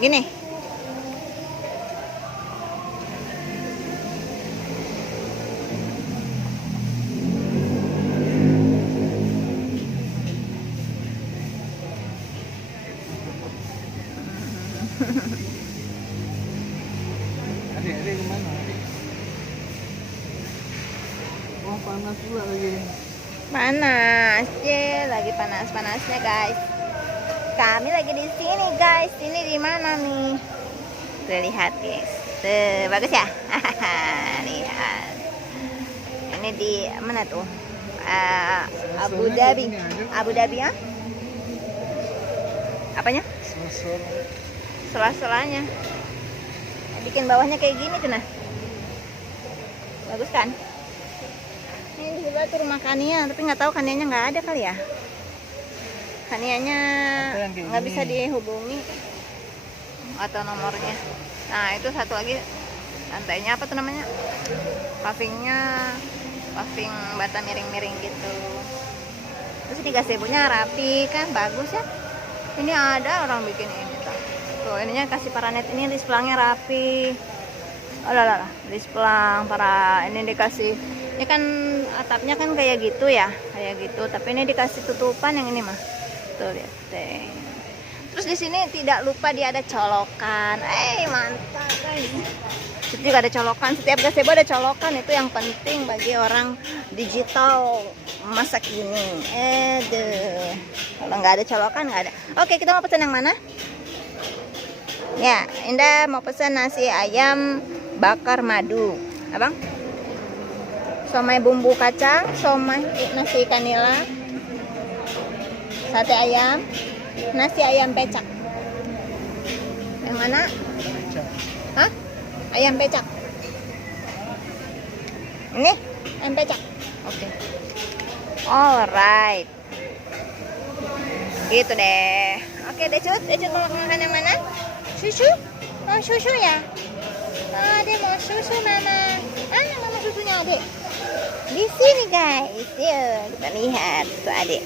Gini. Adik kemana? Oh panas pula lagi. Panas, lagi panas-panasnya guys. Kami lagi di sini guys. Ini di mana nih? Tuh, lihat guys. Tuh, bagus ya? Lihat. Ini di mana tuh? Abu Dhabi. Abu Dhabi ya? Apanya? Sela-selanya. Bikin bawahnya kayak gini tuh nah. Bagus kan? Ini di sebelah tuh rumah Kania, tapi nggak tahu Kanianya nggak ada kali ya. Kanianya nggak bisa dihubungi atau nomornya. Nah itu satu lagi lantainya apa tuh namanya? Paving bata miring-miring gitu. Terus di gazebo-nya rapi kan, bagus ya. Ini ada orang bikin ini tuh. Tuh ininya kasih paranet ini displangnya rapi. Oh lah, displang para ini dikasih. Ini kan atapnya kan kayak gitu ya, kayak gitu. Tapi ini dikasih tutupan yang ini mah. Tuh lihat deh. Terus di sini tidak lupa dia ada colokan. Mantap guys. Itu juga ada colokan. Setiap gazebo ada colokan. Itu yang penting bagi orang digital masa kini. Kalau nggak ada colokan nggak ada. Oke, kita mau pesan yang mana? Ya, Indah mau pesan nasi ayam bakar madu. Abang? Somai bumbu kacang, somai nasi ikan nila, sate ayam, nasi ayam pecak. Yang mana? Hah? Ayam pecak. Ini ayam pecak. Oke. Alright. Gitu deh. Oke, Decut mau makan yang mana? Susu? Oh, susu ya? Adek mau susu mama. Mama susunya adek. Di sini guys, yuk kita lihat tuh adik.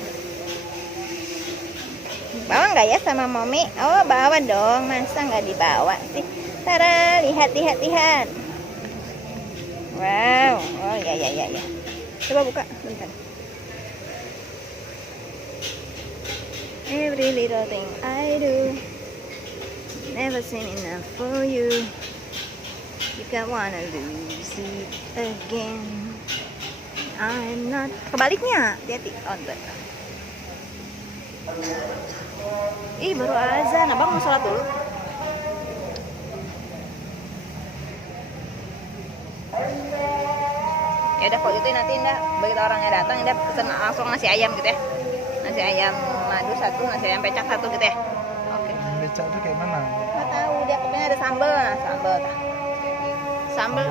Bawa nggak ya sama Mommy? Oh bawa dong, masa nggak dibawa sih? Tara, lihat. Wow, oh ya. Coba buka, bentar. Every little thing I do, never seen enough for you. You can't wanna lose it again. I'm not. Kebaliknya, hati-hati. Oh, enggak. Ih, baru azan. Abang mau sholat dulu. Ya udah kalau gitu nanti Indah begitu orangnya datang Indah pesen langsung nasi ayam gitu ya. Nasi ayam madu satu, nasi ayam pecak satu gitu ya. Oke. Pecak tuh kayak mana? Nggak tahu dia pokoknya ada sambal. Nah, sambal.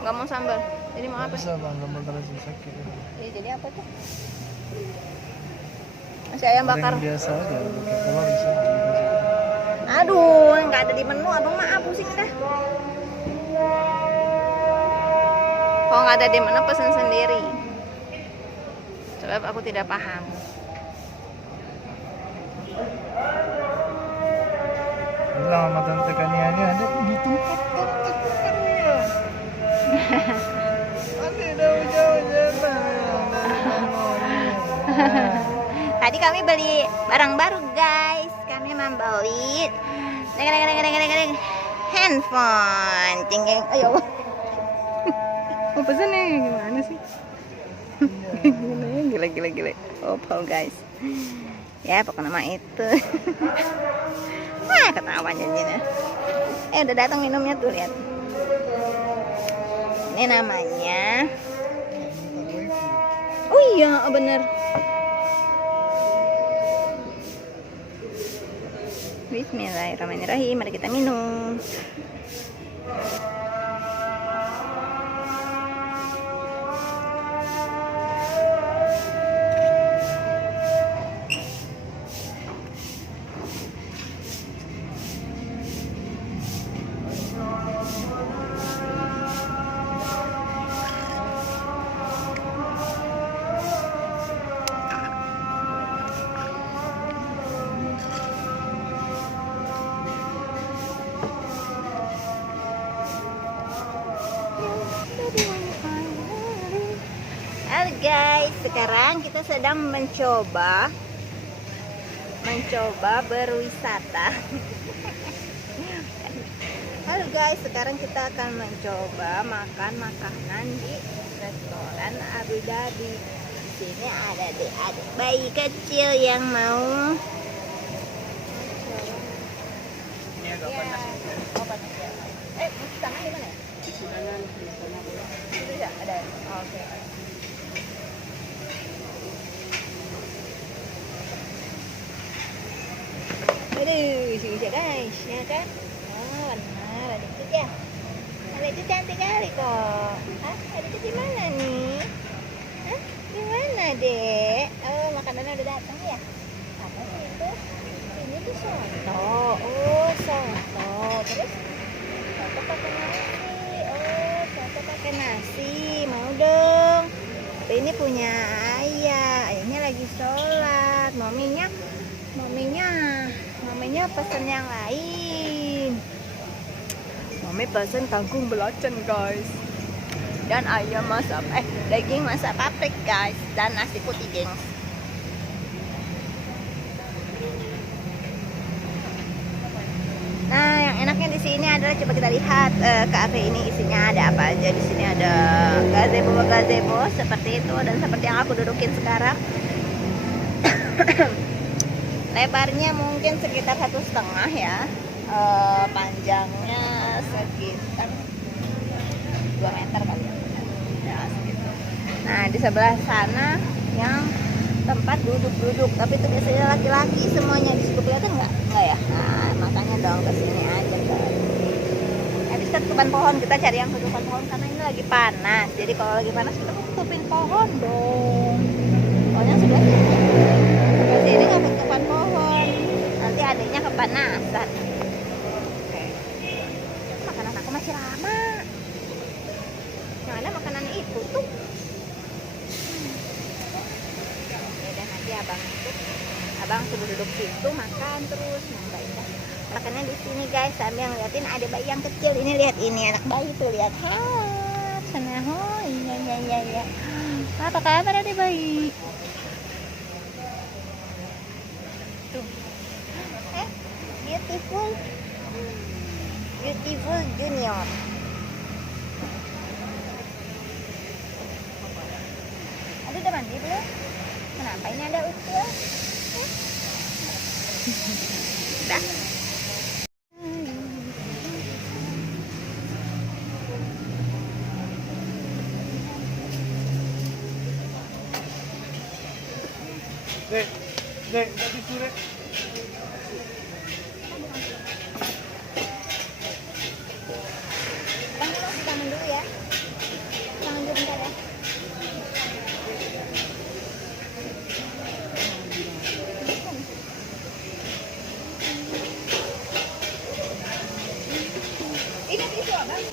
Nggak mau sambal. Jadi mau apa? Bisa bang, gambar terasi sakit. Iya, jadi apa tuh? Nasi ayam bakar. Yang biasa aja, pakai telur bisa. Aduh, nggak ada di menu. Abang maaf pusing dah. Kalau nggak ada di menu pesan sendiri. Sebab aku tidak paham. Bilang sama tante Kanianya ada di tempat. Tadi kami beli barang baru guys. Kami membeli handphone. Cengeng, ayo. Mau pesen nih gimana sih? Gila. Opal guys. Ya pokoknya nama itu. Ketawa jadinya. Udah datang minumnya tuh lihat. Ini namanya. Oh iya bener. Bismillahirrahmanirrahim. Mari kita minum. Halo guys, sekarang kita sedang mencoba berwisata. Halo guys, sekarang kita akan mencoba makan makanan di restoran Abu Dhabi. Di sini ada adik-adik bayi kecil yang mau. Ini agak panas. Oh, panas ya. Cuci tangan di mana ya? Itu ya, ada. Oke. Aduh, susah guys, ya kan? Oh, benar, ada itu ya. Ada itu cantik kali kok. Hah? Ada itu di mana nih? Hah? Di mana, Dek? Oh, makanannya udah datang ya? Apa sih itu? Ini tuh soto. Oh, soto. Terus soto pakai nasi. Oh, soto pakai nasi. Mau dong. Tapi ini punya ayah. Ayahnya lagi sholat. Maminya pesen yang lain. Mami pesen kangkung belacan guys. Dan ayam masak daging masak paprik guys, dan nasi putih gengs. Nah, yang enaknya di sini adalah coba kita lihat kafe ini isinya ada apa aja. Di sini ada gazebo seperti itu dan seperti yang aku dudukin sekarang. Lebarnya mungkin sekitar 1,5 ya. Panjangnya sekitar 2 meter kali ya, segitu. Nah, di sebelah sana yang tempat duduk-duduk, tapi itu biasanya laki-laki semuanya. Di situ kelihatan nggak ya? Nah, makanya dong ke sini aja guys. Nah, di depan pohon, kita cari yang depan pohon karena ini lagi panas. Jadi kalau lagi panas kita tutupin pohon dong. Pohonnya sudah ke sini nggak depan pohon, nanti adiknya kepanasan. Oke. Makanan aku masih lama. Yang ada makanan itu tuh. Ya dan nanti abang suruh duduk situ makan terus. Nah, Mbak Indah makannya di sini guys, sambil ngeliatin ada bayi yang kecil. Ini lihat, ini anak bayi tuh, lihat. Sana ho, iya. Apa kabar ada bayi? Tuh. Beautiful Junior. Aduh, udah mandi belum? Kenapa ini ada ucil? Udah. Dek, tadi sore. Bang, kita tangan dulu ya. Tangan dulu bentar ya. Ini tisu abang.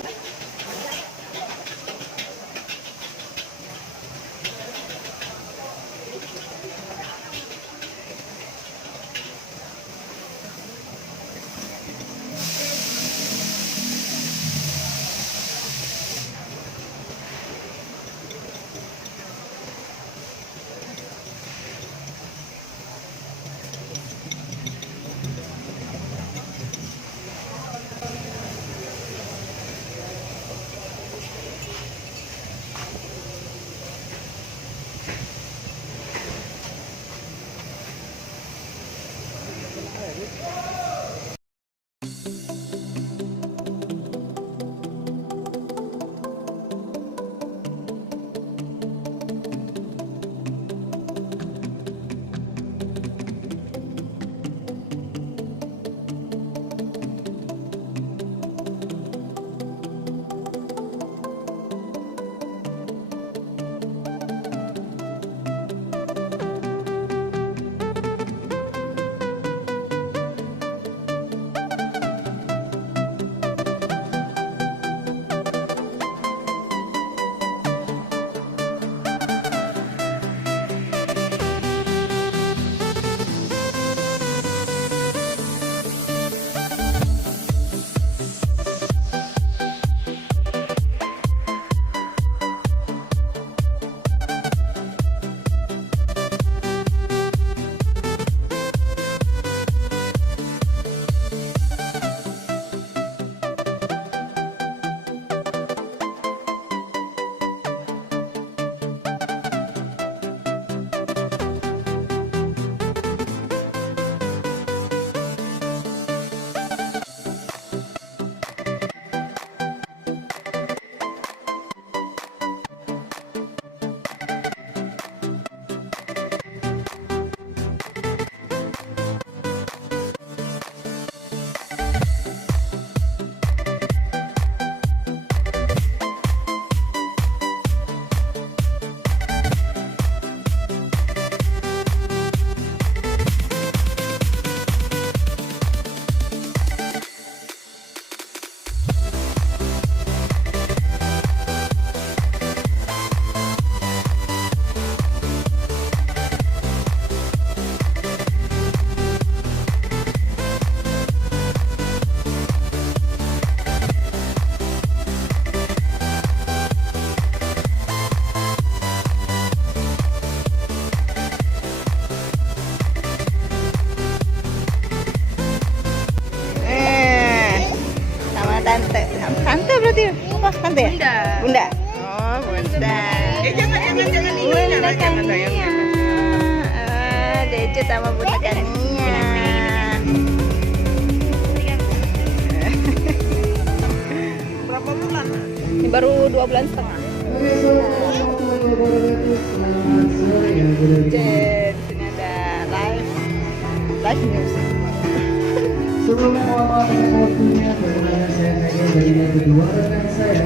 Tante berarti apa? Tante ya? Bunda. Bunda. Oh, Bunda. Jangan ini. Bunda Jangan Kania. Dece sama Bunda Kania. Berapa bulan? Ini baru 2 bulan setengah. Cek, sini ada live news. Sebelumnya mohon maaf dengan waktunya, bagaimana saya hanya dari berdua dengan saya